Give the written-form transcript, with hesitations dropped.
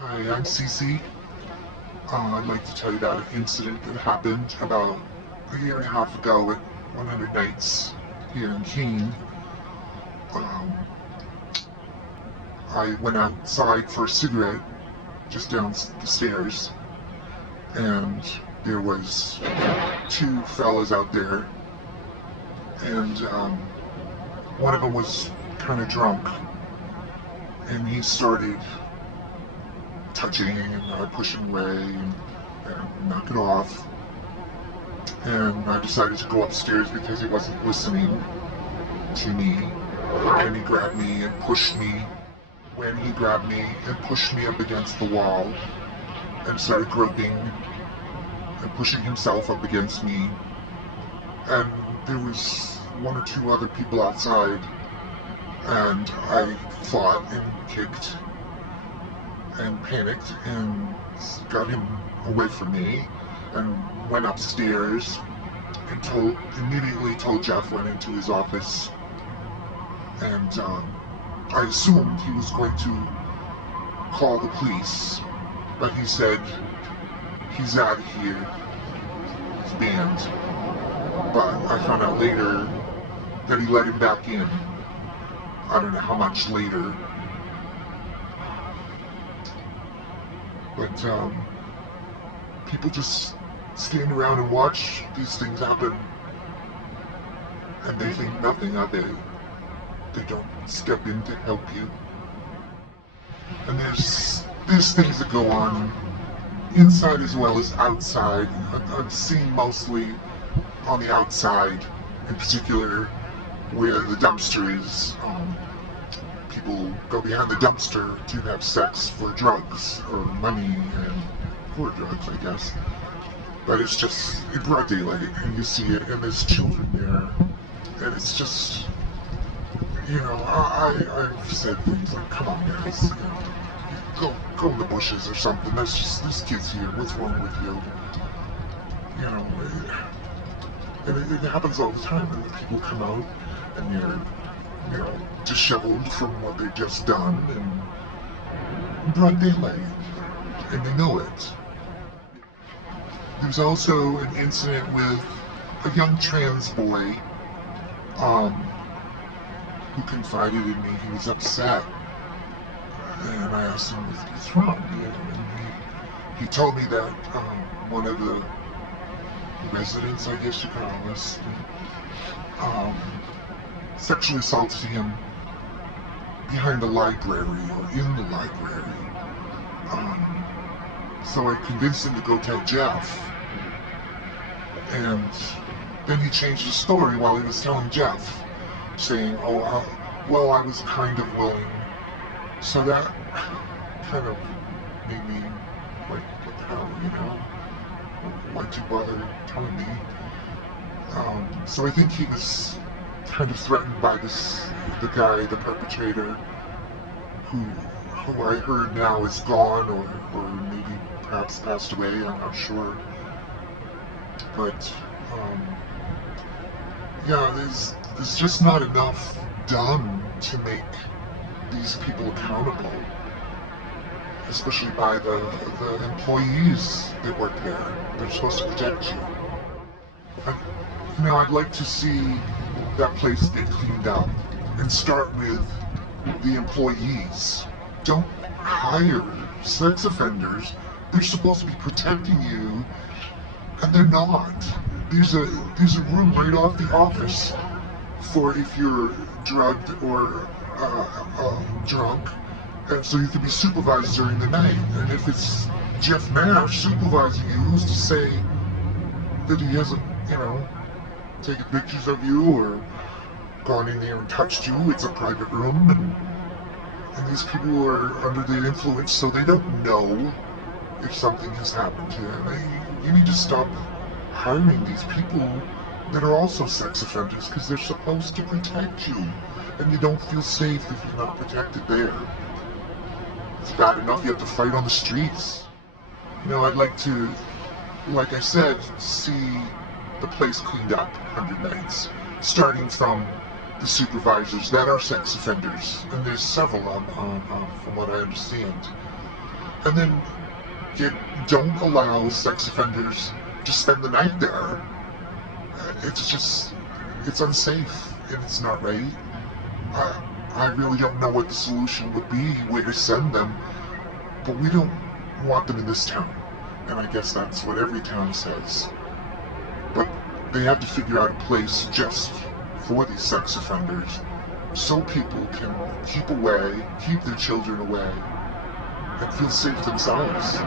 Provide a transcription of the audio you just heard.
Hi, I'm Cece. I'd like to tell you about an incident that happened about a year and a half ago at 100 Nights here in Keene. Um, I went outside for a cigarette just down the stairs, and there was two fellas out there, and one of them was kind of drunk, and he started touching and pushing away and knock it off. And I decided to go upstairs because he wasn't listening to me. And he grabbed me and pushed me. When he grabbed me and pushed me up against the wall and started groping and pushing himself up against me. And there was one or two other people outside, and I fought and kicked and panicked and got him away from me and went upstairs and immediately told Jeff, went into his office, and I assumed he was going to call the police, but he said he's out of here, he's banned. But I found out later that he let him back in. I don't know how much later, but people just stand around and watch these things happen, and they think nothing of it. They don't step in to help you. And there's things that go on inside as well as outside. I've seen mostly on the outside, in particular, where the dumpster is. People go behind the dumpster to have sex for drugs or money and for drugs, I guess. But it's just in broad daylight, and you see it, and there's children there, and it's just, I've said things like, "Come on, guys, go in the bushes or something. There's kids here. What's wrong with you?" You know, it happens all the time, and people come out and they're, disheveled from what they've just done, and in broad daylight, and they know it. There's also an incident with a young trans boy who confided in me. He was upset, and I asked him what's wrong. And he told me that one of the residents, I guess you call us, um, sexually assaulted him behind the library or in the library. So I convinced him to go tell Jeff. And then he changed the story while he was telling Jeff, saying, well, I was kind of willing. So that kind of made me like, what the hell, why'd you bother telling me? So I think he was kind of threatened by the guy, the perpetrator, who I heard now is gone or maybe perhaps passed away, I'm not sure. But yeah, there's just not enough done to make these people accountable, especially by the employees that work there. They're supposed to protect you. I'd like to see that place get cleaned up and start with the employees. Don't hire sex offenders. They're supposed to be protecting you, and they're not. There's a room right off the office for if you're drugged or drunk, and so you can be supervised during the night. And if it's Jeff Nash supervising you, who's to say that he hasn't, taken pictures of you or gone in there and touched you? It's a private room, and these people are under the influence, so they don't know if something has happened to them. You need to stop hiring these people that are also sex offenders, because they're supposed to protect you, and you don't feel safe if you're not protected there. It's bad enough you have to fight on the streets. I'd like to, like I said, see the place cleaned up 100 Nights, starting from the supervisors that are sex offenders, and there's several from what I understand. And then you don't allow sex offenders to spend the night there. It's unsafe and it's not right. I really don't know what the solution would be, where to send them, but we don't want them in this town. And I guess that's what every town says. But they have to figure out a place just for these sex offenders so people can keep their children away, and feel safe themselves.